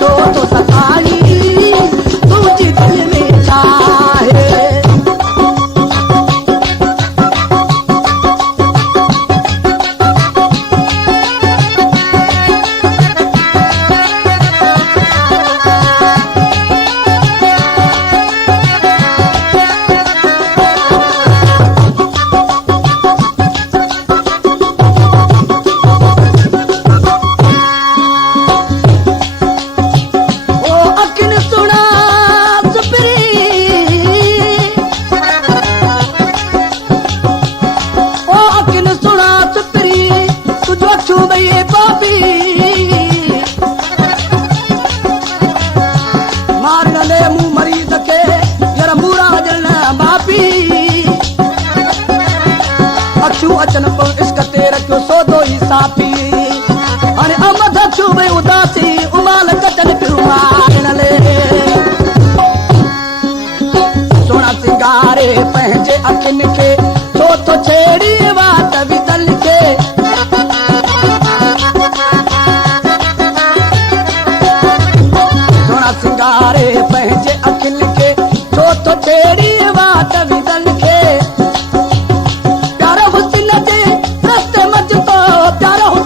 छो तो सताई तुझी दिल में चाहे। अचन पर इश्क ते रखियो सौदो ही साथी हाणे अमद छू भई उदासी उमाल कटन पियो मारण ले सोना सिंगारे पंहिंजे अखियुनि खे छो तो छेड़ी वात विदल खे सोना सिंगारे पंहिंजे अखियुनि खे छो तो छेड़ी वात विदल खे प्यारो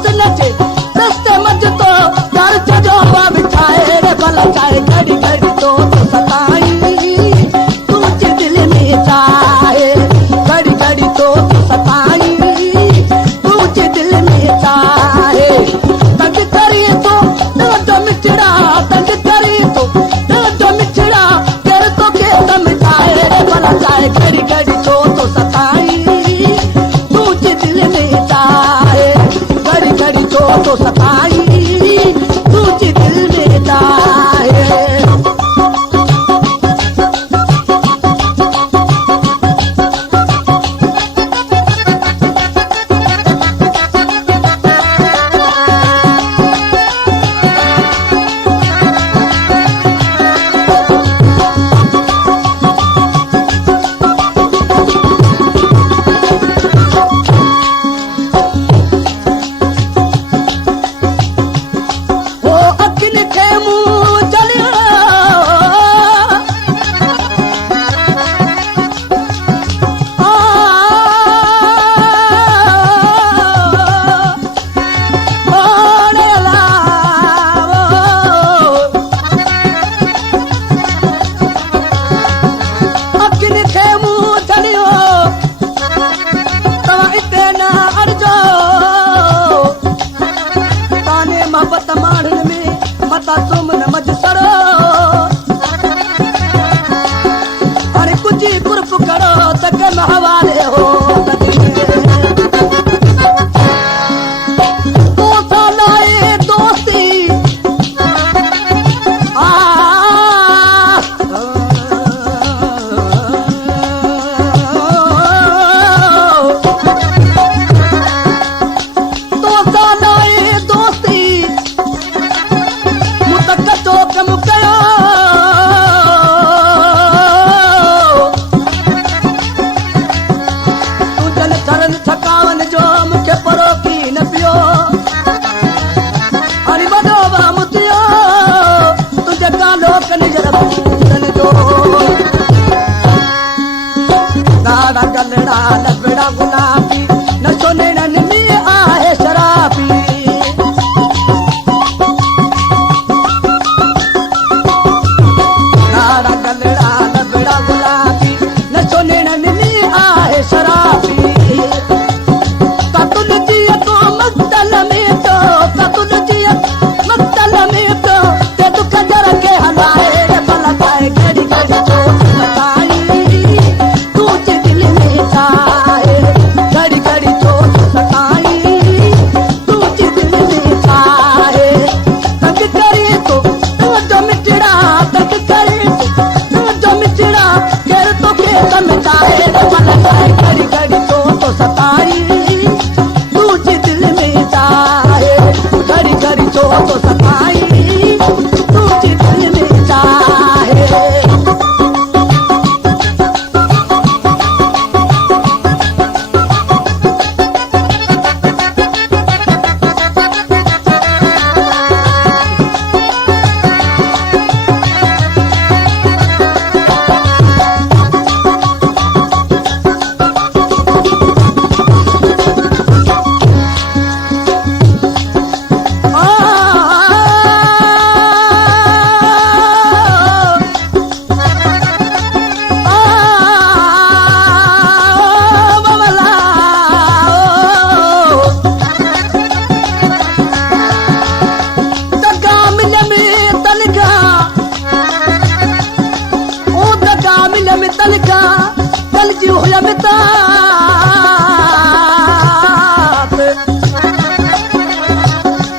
बितात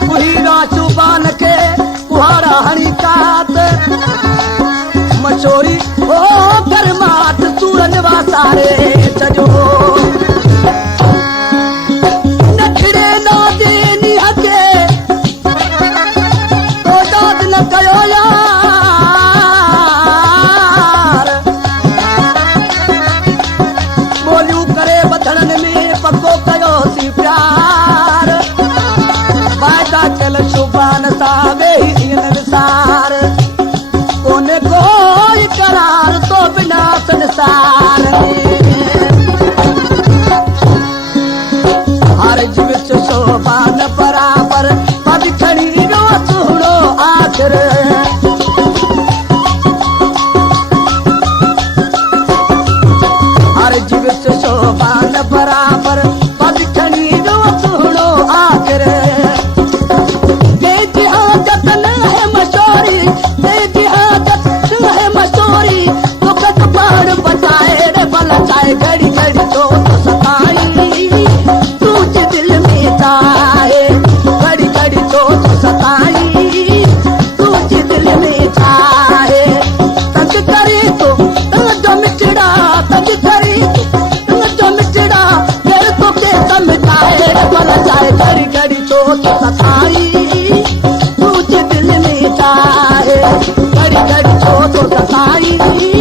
कुहीरा चुबान के कुहाड़ा हणी कात मचोरी ओ करमात सूरज वासारे चजो नखड़े ना देनी हके तो दाद न कयो यार बोलियूं करे बधड़न में पको कयो सी प्यार वायदा कल शुबान सा वेही विसार कोने कोई करार तो बिना संसार में हर जीवित शोभान बराबर पद खड़ी रो सुनो आखिर हर जीवित शोभान बराबर पद खड़ी रो सुनो आखिर घड़ी घड़ी तो सताई तुझे दिल में चाहे घड़ी घड़ी तो सताई तुझे दिल में चाहे तंग करे तो जो मिटड़ा तंग करे तो जो मिटड़ा फिर तो के समझाए बल जाए घड़ी घड़ी तो सताई तुझे दिल में चाहे घड़ी घड़ी तो सताई